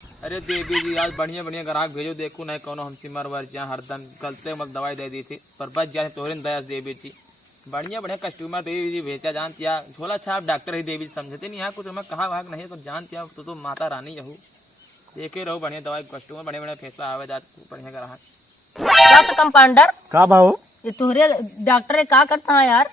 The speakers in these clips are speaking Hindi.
अरे देवी जी आज बढ़िया बढ़िया ग्राहक भेजो, देखो नहीं कौनो हमसी मरवर जहाँ हरदम गलते मत दवाई दे दी थी पर बच जाए तोहरे दया देवी जी। बढ़िया बढ़िया कस्टमर देवी जी भेजा जानती है झोला छाप डॉक्टर ही देवी समझते नहीं यहाँ कुछ हमें कहा भाग नहीं कुछ जानती है तो माता रानी यहू देखे रहो बढ़िया दवाई कस्टमर बढ़िया बढ़िया पैसा आवे जात बढ़िया ग्राहक। क्या से कंपाउंडर का भाव ये तोहरे डॉक्टर का करता है यार?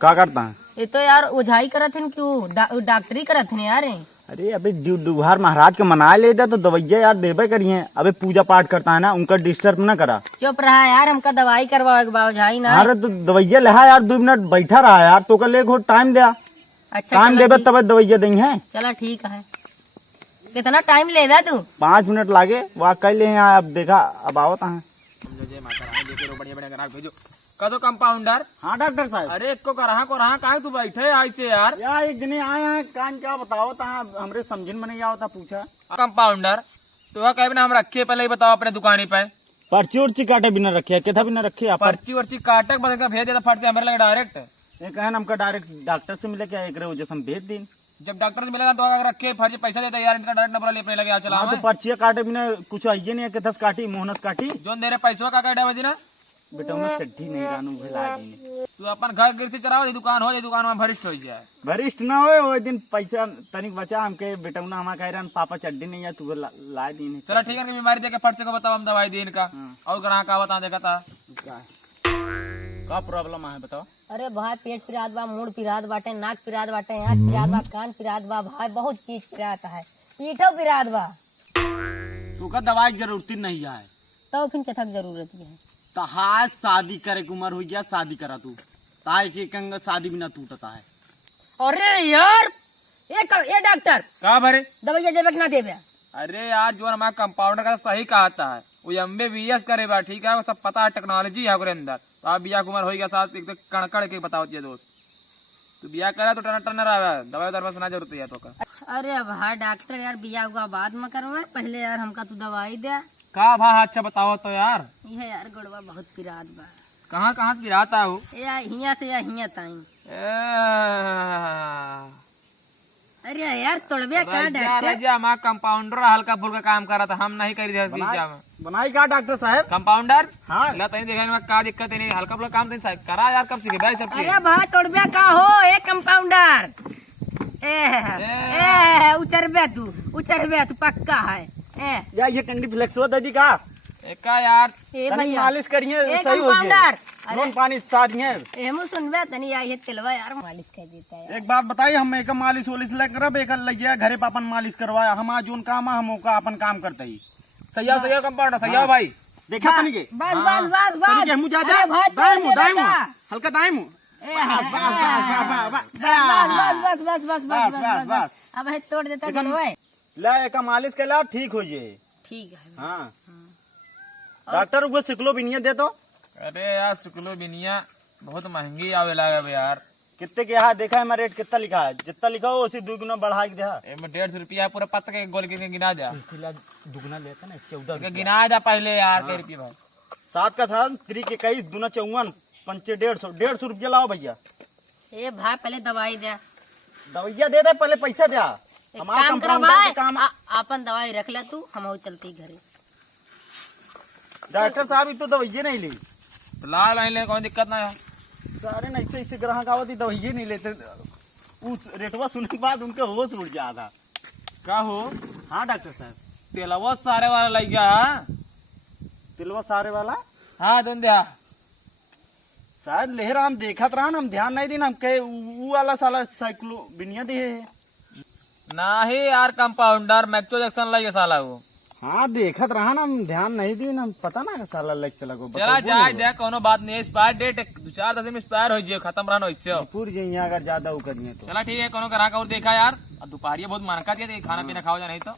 का करता है? ये तो यार ओझाई करत हन क्यों डॉक्टरी करत हन यार? अरे अबे दुहार महाराज के मना ले तो दवाइया यार देवे करिए। अबे पूजा पाठ करता है ना, उनका डिस्टर्ब ना करा। चुप रहा यार, हमका दवाई करवाओ एक बार ओझाई ना। अरे तो दवाइया ले यार, 2 मिनट बैठा रहा यार तो ले टाइम दिया। अच्छा टाइम देवे तब दवाइया दी है। चलो ठीक है। कितना टाइम लेवे तू? 5 मिनट लागे वहाँ कह ले यहाँ। अब देखा अब आवता है। बढ़िया बढ़िया ग्राहक भेजो कदो कंपाउंडर। हाँ डॉक्टर साहब। अरे एक को रहा कहाँ तू बैठे आई से यार एक दिन आए हैं कान क्या बताओ था हमरे समझन में नहीं आवता पूछा। कंपाउंडर तो कहे ना हम रखे पहले ही बताओ अपने दुकानी पे पर्ची उर्ची काटे बिना रखे कैथा बिना रखे पर्ची वर्ची काटे बदल का भेज देता फट से हमारे लगे डायरेक्ट। ये कहे हमका डायरेक्ट डॉक्टर से मिले क्या एक वजह से हम भेज दिन। जब डॉक्टर से मिलेगा तो अगर रखे फर्जी पैसा देता यार इनका डायरेक्ट नंबर ले लगे चला तो पर्चिया काटे बिना कुछ आइए नहीं कैथस काटी मोहनस काटी जो मेरे पैसों का काटा बजी ना बेटा उन्हें सड्ढी नहीं रानू भेला दी। तू अपन घर गिर से चलाओ दुकान हो जाए दुकान में भरिष्ठ हो जाए। वरिष्ठ ना हो वो दिन पैसा तनिक बचा हमके बेटा उन्हें हम कह रहे पापा चड्डी नहीं है तू ला दी। चलो ठीक है बीमारी देखे फट से को बताओ हम दवाई दी इनका और ग्राहक का बता देखा था क्या प्रॉब्लम है बताओ। अरे भाई पेट पिरात बा, मुंड पिरात बाटे, नाक पिरात बाटे, आँख पिरात बा, कान पिरात बा, भाई बहुत चीज पिरात है, पीठो पिरात बा। तू का दवाई की जरूरत नहीं है तो फिर क्या जरूरत है? तहा शादी करे की उम्र हो गया शादी करा तू ताई के कंग शादी बिना टूटता है। अरे यार ये डॉक्टर कहा भरे दवाई देवे कि ना देवे? अरे यार जो हमारा कंपाउंडर का सही कहता है वो MBBS करे बा ठीक है वो सब पता है टेक्नोलॉजी है उसके अंदर। तो आप बिया उम्र हो गया साथ एक कणकड़ के बताओ दोस्त तू बिया करा तो टर्नर टर्नर आवे दवाई दरबा से ना जरूरत है तो का। अरे भाई डॉक्टर यार बिया हुआ बाद में करवाए पहले यार हमका तू दवाई दे का भाई अच्छा बताओ तो यार। ये यार गुड़वा बहुत पिरात बा। कहाँ कहाँ से पिराता हो? या हिया से या हिया ताई। अरे यार तोड़बे का डॉक्टर हमारा कंपाउंडर हल्का फुल्का काम कर रहा था हम नहीं करी बनाई का डॉक्टर साहब कंपाउंडर। हाँ देखा में का दिक्कत नहीं हल्का फुल्का काम नहीं करा यार कब सीखे भाई सब। अरे भाई तोड़बे का हो ए कंपाउंडर उचरबे तू पक्का है या ये कंडी फ्लेक्स हो दादी का एका यार मालिश करिए सही हो कंपाउंडर। अरे पानी सारी है एमु सुनबे तनी या ये तेलवा यार मालिश कर देता है। एक बात बताइए हम एक मालिश वालिश ले करब एक लगिया घरे पे अपन मालिश करवाया हम जोन काम हम का अपन काम करते ही सही कंपाउंडर सही भाई देखा तनी के बस बस बस बस तनी के मुंह जा दाएं हल्का दाएं बस अब है तोड़ देता गलवा ला एक मालिश के ला ठीक हो जाए। ठीक है। हाँ डॉक्टर वो सिकलो बिनिया दे तो। अरे यार सिकलो बिनिया बहुत महंगी आवे लगा यार। कितने के यहाँ देखा है मैं रेट कितना लिखा है जितना लिखा हो उसी 2 गुना बढ़ा के दिया। 150 रुपया पूरा पत्ता के गोल के गिना जा दुगना लेता ना 14 गिना जा पहले यार कई रुपये भाई 7 का 3 के 21 दूना 54 पंचे 150 रुपया लाओ भैया। ए भाई पहले दवाई दे दवाइया दे दे पहले पैसा दिया। काम करा भाई अपन दवाई रख ले तू हम चलती घरे। डॉक्टर साहब तो दवाइये नहीं ली ला ले कोई दिक्कत ना है सारे ना ऐसे ग्राहक आवती दवाइये नहीं लेते उस रेटवा सुनने के बाद उनके होश उड़ जाता का हो। हाँ डॉक्टर साहब तेलवा सारे वाला लग गया तिलवा सारे वाला हाँ तुम दिया शायद लेहरा हम देखत रहा हम ध्यान नहीं दिन हम कहे वो वाला साला साइक्लो बिनिया दे नहीं यार कंपाउंडर मैक्टो जैक्सन लगे साला वो। हाँ देखत रहा हम ध्यान नहीं दी हम पता ना साला लग चला को चला जाए दे कोनो बात नहीं एक्सपायर डेट 2-4 दिन में एक्सपायर हो जाए खत्म रहना इससे पूरी जाइए अगर ज्यादा वो करिए तो। चला ठीक है कोनो ग्राहक और देखा यार दोपहर बहुत मानका दिया खाना पीना खाओ जा नहीं तो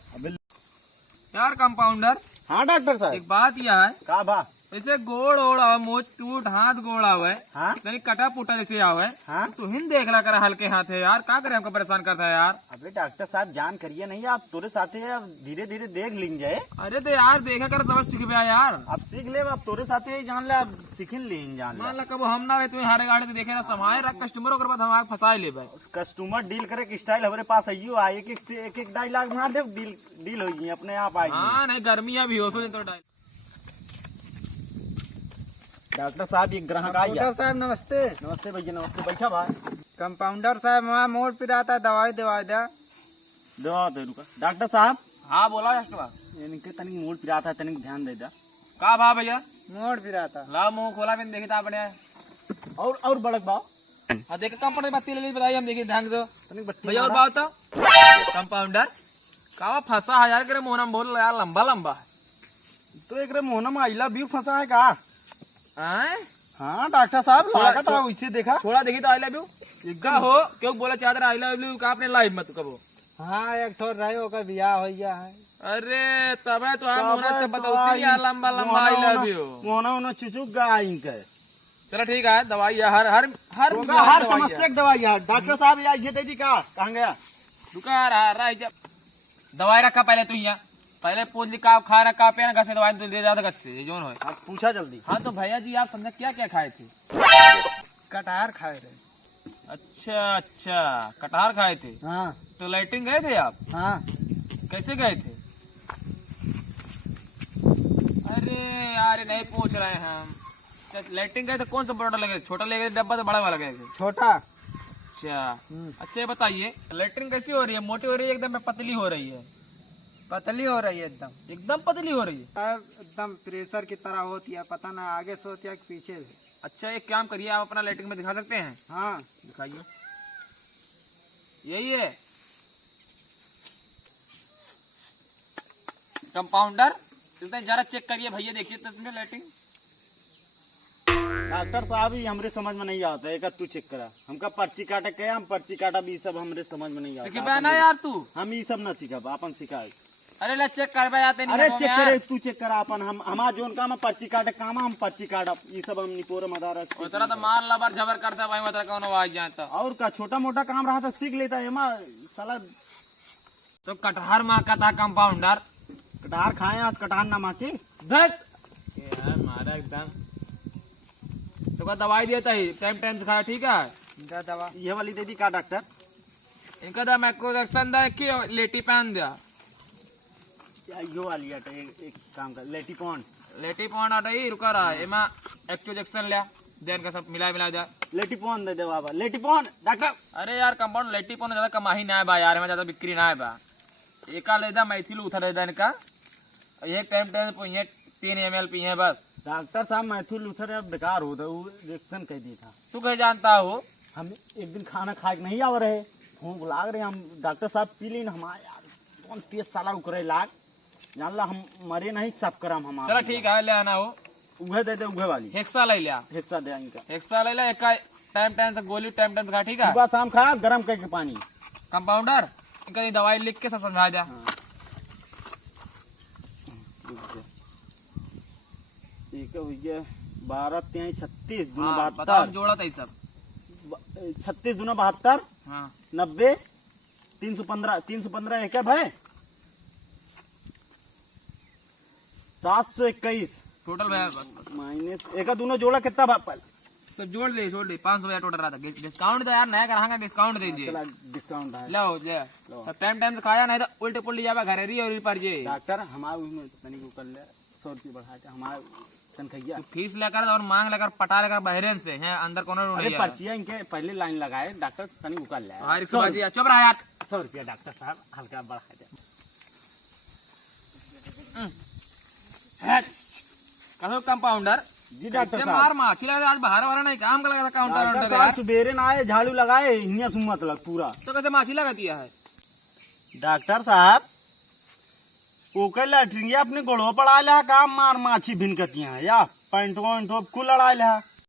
यार कंपाउंडर। हाँ डॉक्टर साहब एक बात यह है का बा ऐसे गोड़ ओड़ आवे, मोच टूट, हाथ गोड़ आवे, हाँ तनी कटा पुटा जैसे आवे, हाँ। तू हिन देख ला कर हल्के हाथ है यार, क्या करे हमको परेशान करता है यार। अबे डॉक्टर साहब जान करिए नहीं, आप तोरे साथे अब धीरे धीरे देख लेंगे। अरे तो यार देखा कर समझ सीख गया यार। अब सीख ले, अब तोरे साथे ही जान ले, अब सीख लेंगे जान ले। मान ला कब हम ना रहे तुम्हें हारे गाड़ी देखे ना समाये रख कस्टमर ओकर बाद हमारे फंसाए ले भाई। कस्टमर डील करे के स्टाइल हमारे पास आइयो, एक एक डायलॉग ना दे, डील डील होगी अपने आप आएगी। हाँ नहीं गर्मियाँ भी हो सो तो डाल। डॉक्टर साहब एक ग्राहक आ गया। डॉक्टर साहब नमस्ते। नमस्ते भैया, नमस्ते, बैठा भाई। कंपाउंडर साहब वहाँ मोड़ पिराता, दवाई दवा दे। दवा दे रुका। डॉक्टर साहब हाँ बोला डॉक्टर, इनके तनिक मूड पिराता है, तनिक ध्यान दे दा। का भा भैया मोड़ पिराता। ला मुंह खोला मैंने देखी था अपने। और बड़क बाव हाँ देखे कंपाउंडर बत्ती ले ली बताइए हम देखिए ढंग से तनिक बत्ती भैया। और मारा। बात तो कंपाउंडर का फंसा है यार, करे मोहनम बोल यार लंबा लंबा है। तो एक रे मोहना में आई लव यू फंसा है का? आए? हाँ डॉक्टर साहब थोड़ा- लागत है वैसे देखा। थोड़ा देखी तो आई लव यू का हो, क्यों बोला चाहते आई लव यू का अपने लाइफ मत कबो। हाँ एक ठोर रहे होकर बियाह हो गया है। अरे तबे तो हम होना से बताओ यार लंबा लंबा आई लव यू। मोहना उन्हें चुचुक गया इनके। चलो ठीक है, दवाई है हर हर हर हर समस्या की दवाई है। डॉक्टर साहब यार ये दे दी का? कहाँ गया? रुका यार दवाई रखा पहले तू यहाँ, पहले पूछ ली का खा रखा पे ना, से दवाई तो दे ज्यादा से ये जोन हो। आप पूछा जल्दी। हाँ तो भैया जी आप समझे क्या क्या खाए थे? कटहर खाए रहे। अच्छा अच्छा कटहर खाए थे। हाँ तो लैट्रिन गए थे आप? हाँ। कैसे गए थे? अरे यार नहीं पूछ रहे हैं हम। लैट्रिन गए थे कौन सा बड़ा लगे, छोटा ले गए डब्बा तो बड़ा वाला गए थे? छोटा। अच्छा अच्छा ये बताइए लैट्रिन कैसी हो रही है, मोटी हो रही है एकदम पतली हो रही है? पतली हो रही है एकदम। एकदम पतली हो रही है। अब एकदम प्रेशर की तरह होती है, पता ना आगे से होती है कि पीछे से। अच्छा एक काम करिए, आप अपना लैट्रिन में दिखा सकते हैं? हाँ दिखाइए, यही है कंपाउंडर। इसमें जरा चेक करिए भैया, देखिए तो इसमें लैट्रिन। डॉक्टर साहब ही हमरे समझ में नहीं आता है, एक तू चेक करा। हमका पर्ची काटे के, हम पर्ची काटा भी सब हमरे समझ में नहीं आता। सीखी ना यार तू। हम ये सब ना सीखब, अपन सिखाए। अरे ले चेक करवा जाते नहीं अरे हो चेक यार। करे, तू चेक करा अपन। हम हमारा जोन काम है पर्ची काटे काम, हम पर्ची काटब ये सब हम निपोर मदारा। उतरा तो मार लबर झबर करता भाई, मतलब कौन आवाज जाता। और का छोटा मोटा काम रहा था सीख लेता है। साला तो कटहर माँ का था कंपाउंडर। कटहर खाए आज, कटहर ना माची। धत यार मारा एकदम। तो का दवाई देता ही टाइम टाइम से खाया, ठीक है? इनका दवा ये वाली दे दी का डॉक्टर? इनका तो मैक्रोडेक्सन दे कि लेटी पहन दिया। यो वाली है एक काम कर, लेटीपॉन। लेटी पॉन आ रही रुका रहा है एमा एक्चुजेक्शन लिया देन का सब मिला मिला जा। लेटीपॉन दे दे बाबा, लेटीपॉन डॉक्टर। अरे यार कंपाउंड लेटी पॉन ज्यादा कमाही ना है बा यार, में ज्यादा बिक्री ना है बा। एका लेदा मैथिल उठा दे देन का, ये टाइम टाइम पे 3 ml पी है बस। डॉक्टर साहब मैथुल लूथर अब बेकार हो वो रिएक्शन कह दी था। तू कह जानता हो? हम एक दिन खाना खा के नहीं आ रहे, भूख लाग रहे, हम डॉक्टर साहब पी ली हमारे यार कौन तेज साला उकरे लाग जान ला, हम मरे नहीं सब करम हमारा। चलो ठीक है ले आना हो, उहे दे दे, उहे वाली हेक्सा ले लिया। हिस्सा दे इनका। हेक्सा ले ले, एक टाइम टाइम से गोली टाइम टाइम से खा, ठीक है? सुबह शाम खा, गरम करके पानी। कंपाउंडर इनका ये दवाई लिख के सब समझा दे। ठीक है भैया, 12 3 36 दूना हाँ, बताओ 72, जोड़ा था ये सब। 36 दूना 72, हाँ 90 315 एक है भाई 721 टोटल भैया माइनस एक दोनों जोड़ा कितना बाप? सब जोड़ दे 500 भैया टोटल रहा था। डिस्काउंट तो यार नया करांगा, डिस्काउंट दीजिए। चला डिस्काउंट है। लो जे सब टाइम टाइम से खाया, नहीं तो उल्टे पुल्टी जावा घरे रही और पर जे। डॉक्टर हमारे उसमें तनिक कर ले 100 रुपये बढ़ा के हमारे तनखैया। तू फीस लेकर और मांग लेकर पटा लेकर बहरेन से हैं अंदर कोनो अरे नहीं है। पर्चियाँ इनके पहले लाइन लगाए, डॉक्टर तनिक उकर ले हां रिक्शा बाजी चुप रहा यार। 100 रुपया डॉक्टर साहब हल्का बढ़ा दे। कहो कंपाउंडर जी डॉक्टर से साहब। मार माछी लगा आज बाहर वाला नहीं काम का लगा था काउंटर डॉक्टर काउंटर साहब यार। सुबेरे ना आए, झाड़ू लगाए, हिन्या सुमत लग पूरा। तो कैसे माछी लगा दिया है? डॉक्टर साहब ओकर लैट्रिन अपने गोड़ो पड़ा लिया काम, मार माछी भिनकतियां या पैंटो वैंटो कुल लड़ा लिया।